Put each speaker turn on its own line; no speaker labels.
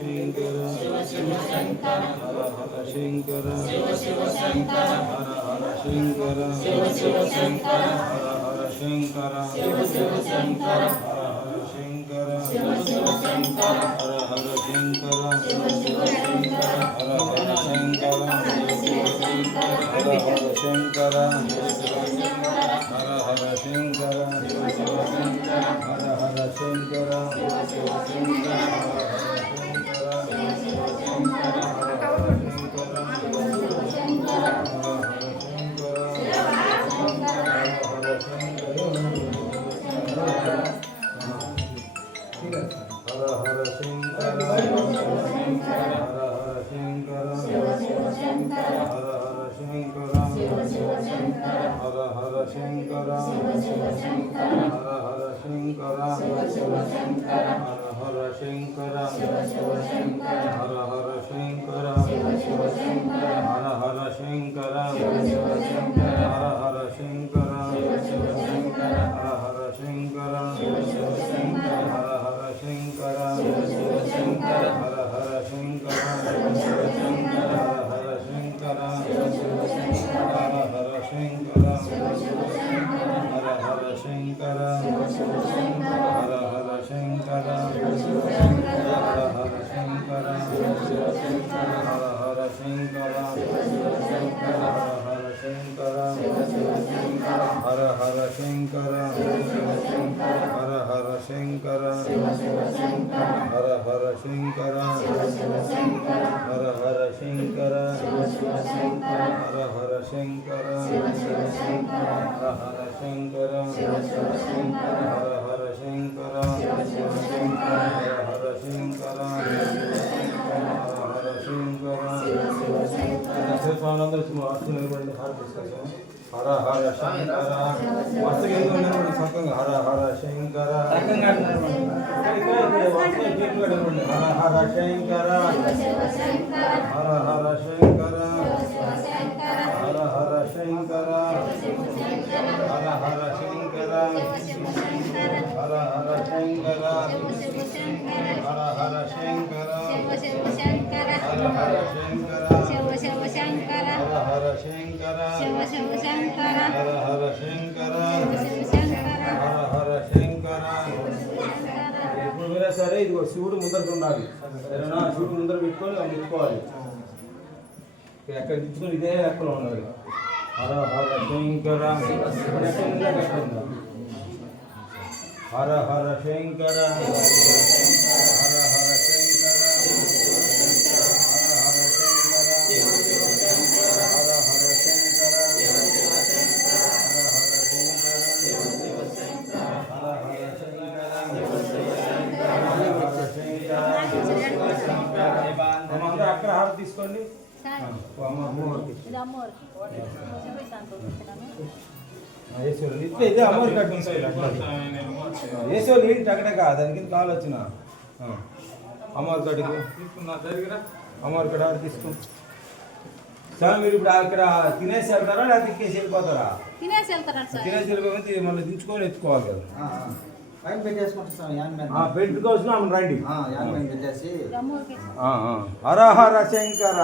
శంకర హర హర శంకర శంకర హర హర శంకర శంకర హర హర శంకర శంకర హర హర శంకర శంకర హర హర శంకర శంకర హర హర శంకర శంకర హర హర శంకర హర హర శంకర హర హర శంకర హర హర శంకర हर हर शंकर हर हर शंकर हर हर शंकर हर हर शंकर हर हर शंकर हर हर शंकर हर हर शंकर हर हर शंकर हर हर शंकर हर हर शंकर हर हर हर शंकर हर हर शंकर हर हर शंकर हर हर शंकर हर हर शंकर हर हर शंकर हर हर शंकर हर हर शंकर स्वामी अंदर हाथ डिस्कशन హర హర శంకర శంకర హర హర శంకర. హర హర శంకర హర హర శంకర. హార హర శంకర హర హర శంకర. హర హర శంకర హర హర శంకర. హర హర శంకర. శంకర హర శంకర హర హర శంకర. హర హర శంకర. ఇప్పుడు మీరే సరే ఇదిగో శివుడు ముందరకు ఉండాలి. సరేనా? శివుడు ముందర పెట్టుకొని అది ఎత్తుకోవాలి. ఎక్కడ తెచ్చుకొని ఇదే లెక్కలో ఉండాలి హర హర శంకర హర హర శంకర హర హర శంకర హర హర శంకర హర హర శంకర అందరూ అక్కడ హారతి తీసుకోండి. ఇదే అమ్మవారికి కట్టు ఈశ్వరుడు ఏంటి అక్కడే కాదు దాని కింద కాలు వచ్చిన అమ్మవారి కట్టుకు అమ్మవారి కడ తీసుకో. సార్ మీరు ఇప్పుడు అక్కడ తినేసి వెళ్తారా లేకపోతే ఎక్కేసి వెళ్ళిపోతారా?
తినేసి వెళ్తారంట సార్?
తినేసి వెళ్ళిపోతే మళ్ళీ దించుకొని ఎత్తుకోవాలి కదా.
పైన పెట్టేసుకుంటాం స్వామి యాన్ మ్యాన్.
ఆ, పెట్టుకోవాల్సిన ఆమె రండి.
ఆ, యాన్ మ్యాన్ పెట్టేసి.
ఆ, ఆ. హర హర
శంకర.